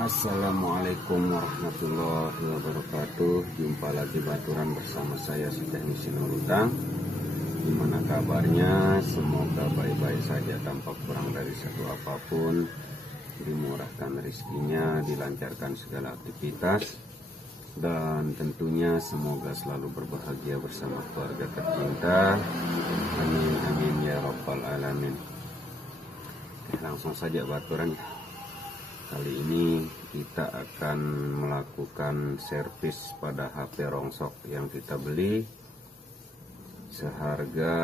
Assalamualaikum warahmatullahi wabarakatuh. Jumpa lagi baturan bersama saya Teknisi Nurutang. Gimana kabarnya? Semoga baik-baik saja tanpa kurang dari satu apapun. Dimurahkan rezekinya, dilancarkan segala aktivitas, dan tentunya semoga selalu berbahagia bersama keluarga tercinta. Amin amin ya rabbal alamin. Langsung saja baturan. Kali ini kita akan melakukan servis pada HP rongsok yang kita beli seharga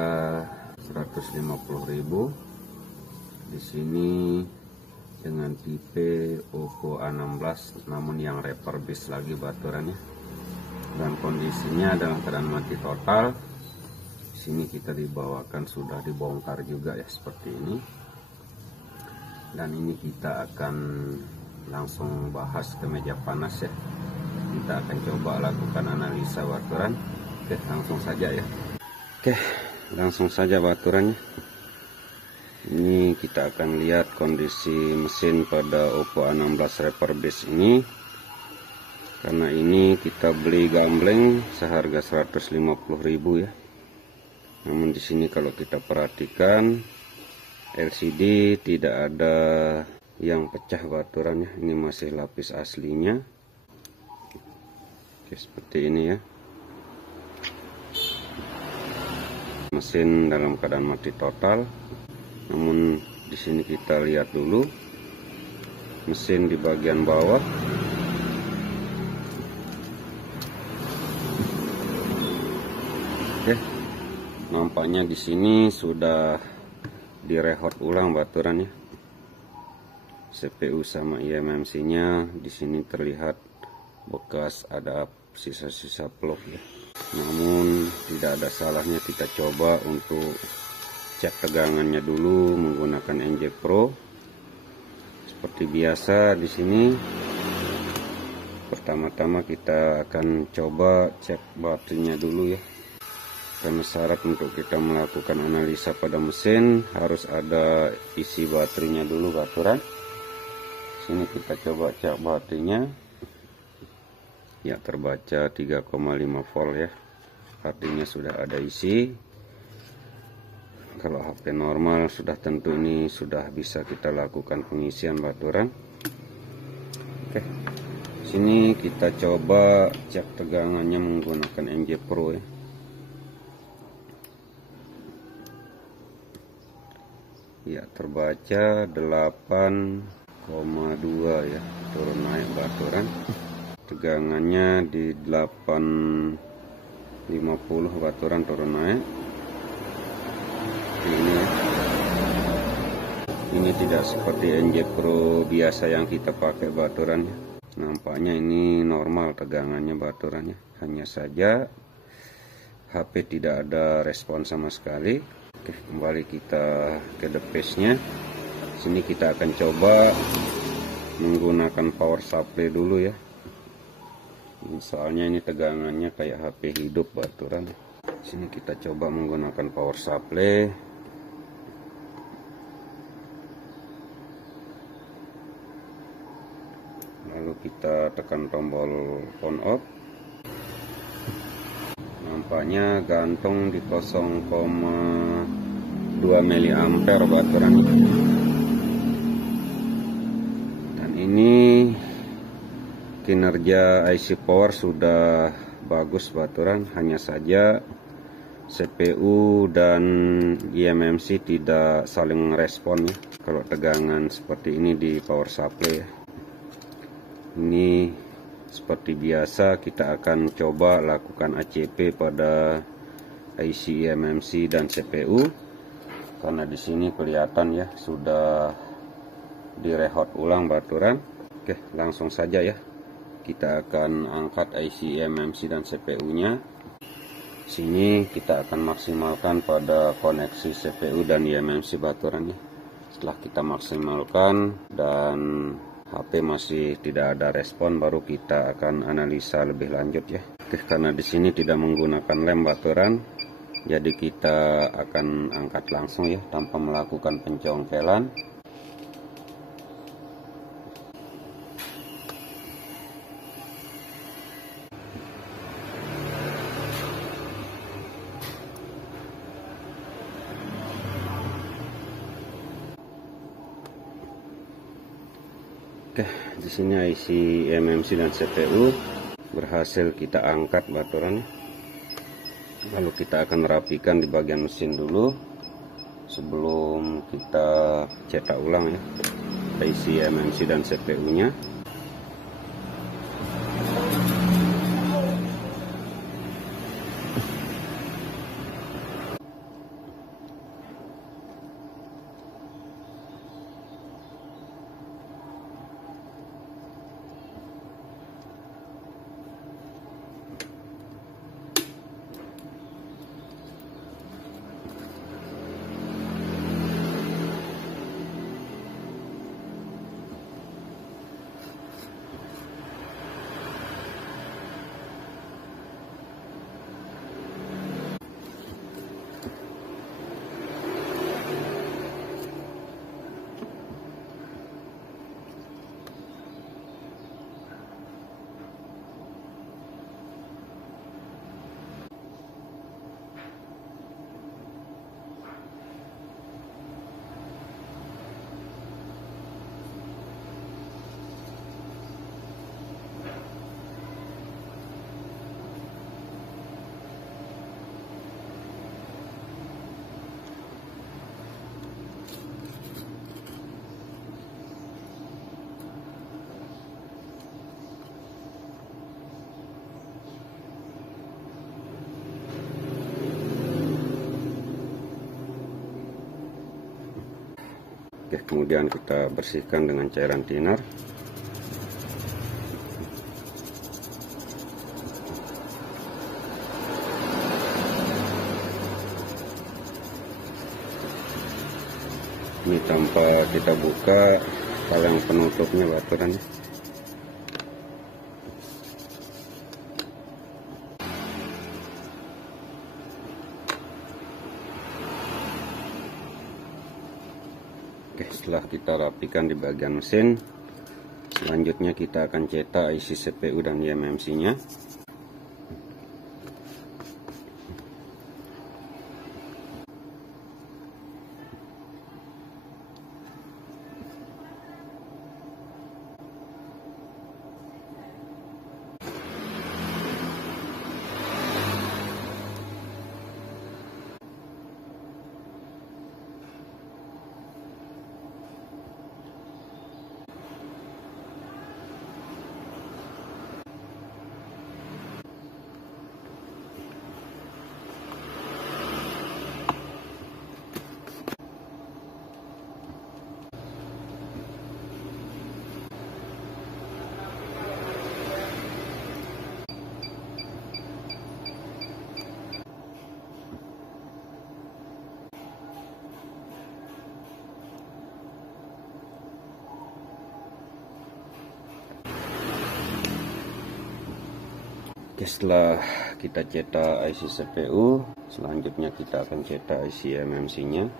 150.000. Di sini dengan tipe Oppo A16, namun yang refurbish lagi baturannya, dan kondisinya dalam keadaan mati total. Di sini kita dibawakan sudah dibongkar juga ya, seperti ini. Dan ini kita akan langsung bahas ke meja panas ya. Kita akan coba lakukan analisa baturan. Oke, langsung saja ya. Oke, langsung saja baturannya. Ini kita akan lihat kondisi mesin pada Oppo A16 refurbish ini. Karena ini kita beli gambleng seharga 150.000 ya. Namun di sini kalau kita perhatikan LCD tidak ada yang pecah baturannya, ini masih lapis aslinya. Oke, seperti ini ya. Mesin dalam keadaan mati total. Namun di sini kita lihat dulu mesin di bagian bawah. Oke, nampaknya di sini sudah direhot ulang baturannya. CPU sama eMMC-nya di sini terlihat bekas ada sisa-sisa plug ya. Namun tidak ada salahnya kita coba untuk cek tegangannya dulu menggunakan NJ Pro. Seperti biasa di sini pertama-tama kita akan coba cek baterainya dulu ya. Karena syarat untuk kita melakukan analisa pada mesin harus ada isi baterainya dulu baturan. Sini kita coba cek baterainya. Ya, terbaca 3,5 volt ya. Artinya sudah ada isi. Kalau HP normal sudah tentu ini sudah bisa kita lakukan pengisian baturan. Oke. Sini kita coba cek tegangannya menggunakan NJ Pro ya. Ya, terbaca 8,2 ya, turun naik baturan. Tegangannya di 850 baturan turun naik. Ini tidak seperti NJ Pro biasa yang kita pakai baturannya. Nampaknya ini normal tegangannya baturannya. Hanya saja HP tidak ada respon sama sekali. Oke, kembali kita ke device-nya. Sini kita akan coba menggunakan power supply dulu ya. Soalnya ini tegangannya kayak HP hidup baturan. Sini kita coba menggunakan power supply. Lalu kita tekan tombol on off. Nampaknya gantung di 0,2 mA baturan. Dan ini kinerja IC power sudah bagus baturan, hanya saja CPU dan eMMC tidak saling respon ya kalau tegangan seperti ini di power supply ya. Ini seperti biasa kita akan coba lakukan ACP pada IC eMMC dan CPU. Karena di sini kelihatan ya sudah direhot ulang baturan. Oke, langsung saja ya. Kita akan angkat IC eMMC dan CPU-nya. Sini kita akan maksimalkan pada koneksi CPU dan eMMC baturannya. Setelah kita maksimalkan dan HP masih tidak ada respon, baru kita akan analisa lebih lanjut ya. Oke, karena di sini tidak menggunakan lem baturan, jadi kita akan angkat langsung ya tanpa melakukan pencongkelan. Oke, di sini IC eMMC dan CPU berhasil kita angkat baturan. Lalu kita akan rapikan di bagian mesin dulu sebelum kita cetak ulang ya IC eMMC dan CPU-nya. Oke, kemudian kita bersihkan dengan cairan thinner. Ini tanpa kita buka kaleng penutupnya baturannya. Oke, setelah kita rapikan di bagian mesin, selanjutnya kita akan cetak IC CPU dan eMMC-nya. Oke, setelah kita cetak IC CPU, selanjutnya kita akan cetak IC eMMC-nya.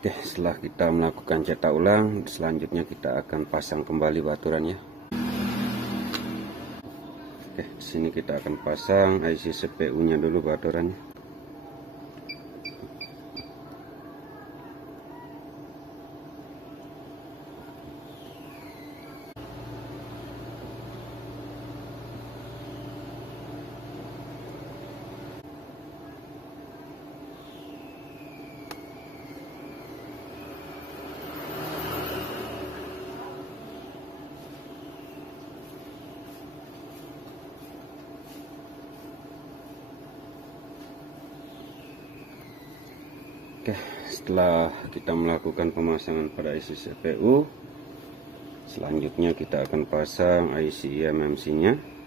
Oke, setelah kita melakukan cetak ulang, selanjutnya kita akan pasang kembali baturannya. Oke, di sini kita akan pasang IC CPU-nya dulu baturannya. Oke, setelah kita melakukan pemasangan pada IC CPU, selanjutnya kita akan pasang IC eMMC-nya.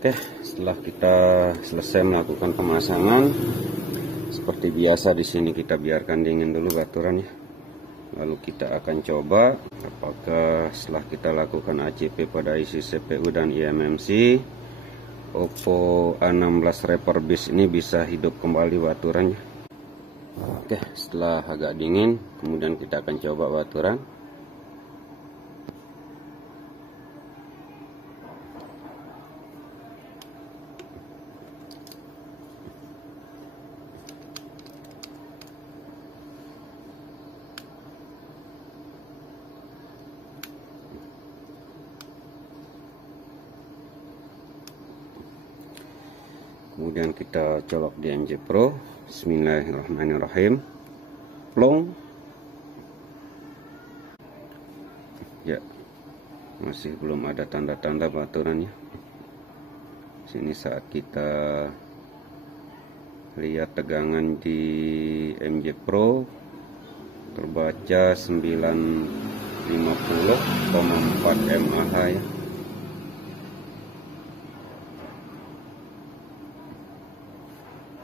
Oke, setelah kita selesai melakukan pemasangan, seperti biasa di sini kita biarkan dingin dulu baturan ya. Lalu kita akan coba apakah setelah kita lakukan ACP pada IC CPU dan eMMC, Oppo A16 Refurbished ini bisa hidup kembali baturannya. Oke, setelah agak dingin, kemudian kita akan coba baturan. Kemudian kita colok di MJ Pro. Bismillahirrahmanirrahim. Plong. Ya, masih belum ada tanda-tanda baturannya. Sini saat kita lihat tegangan di MJ Pro terbaca 950,4 mAh ya.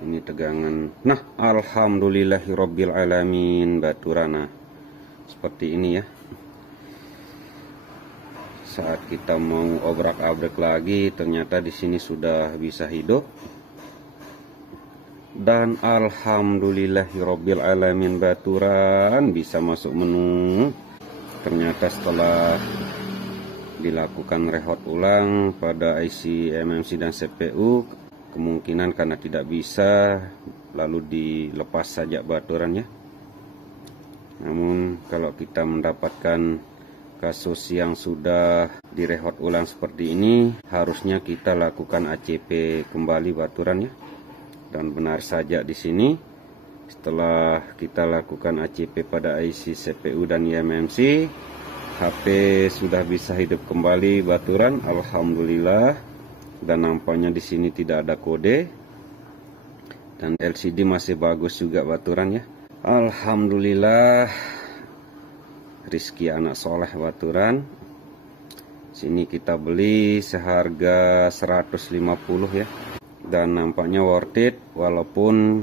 Ini tegangan. Nah, alhamdulillahirabbil alamin baturana. Seperti ini ya. Saat kita mau obrak-abrik lagi, ternyata di sini sudah bisa hidup. Dan alhamdulillahirabbil alamin baturan bisa masuk menu. Ternyata setelah dilakukan rehot ulang pada IC eMMC dan CPU, kemungkinan karena tidak bisa lalu dilepas saja baturannya. Namun kalau kita mendapatkan kasus yang sudah direhot ulang seperti ini, harusnya kita lakukan ACP kembali baturannya. Dan benar saja di sini setelah kita lakukan ACP pada IC CPU dan eMMC, HP sudah bisa hidup kembali baturan, alhamdulillah. Dan nampaknya di sini tidak ada kode, dan LCD masih bagus juga baturannya. Alhamdulillah, rizki anak soleh baturan. Sini kita beli seharga 150 ya, dan nampaknya worth it walaupun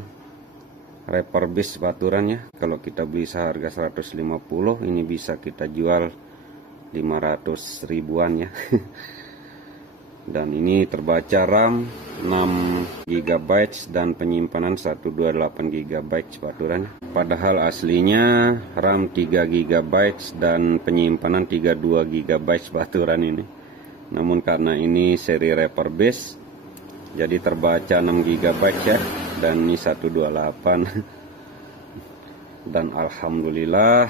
refurbished baturannya. Kalau kita beli seharga 150, ini bisa kita jual 500 ribuan ya. Dan ini terbaca RAM 6 GB dan penyimpanan 128 GB baturan. Padahal aslinya RAM 3 GB dan penyimpanan 32 GB baturan ini. Namun karena ini seri refurbished, jadi terbaca 6 GB ya, dan ini 128. Dan alhamdulillah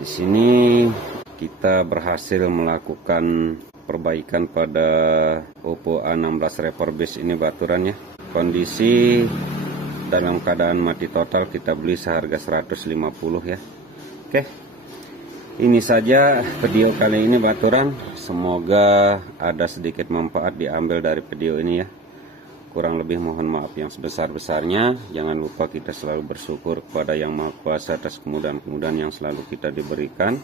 di sini kita berhasil melakukan perbaikan pada Oppo A16 Refurbished ini baturannya. Kondisi dalam keadaan mati total, kita beli seharga 150 ya. Oke, ini saja video kali ini baturan. Semoga ada sedikit manfaat diambil dari video ini ya. Kurang lebih mohon maaf yang sebesar-besarnya. Jangan lupa kita selalu bersyukur kepada Yang Maha Kuasa atas kemudahan-kemudahan yang selalu kita diberikan.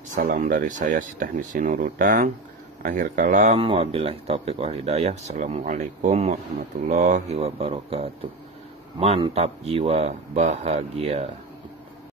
Salam dari saya, si Teknisi Nurutang. Akhir kalam, wabillahi taufiq wal hidayah. Assalamualaikum warahmatullahi wabarakatuh. Mantap jiwa, bahagia.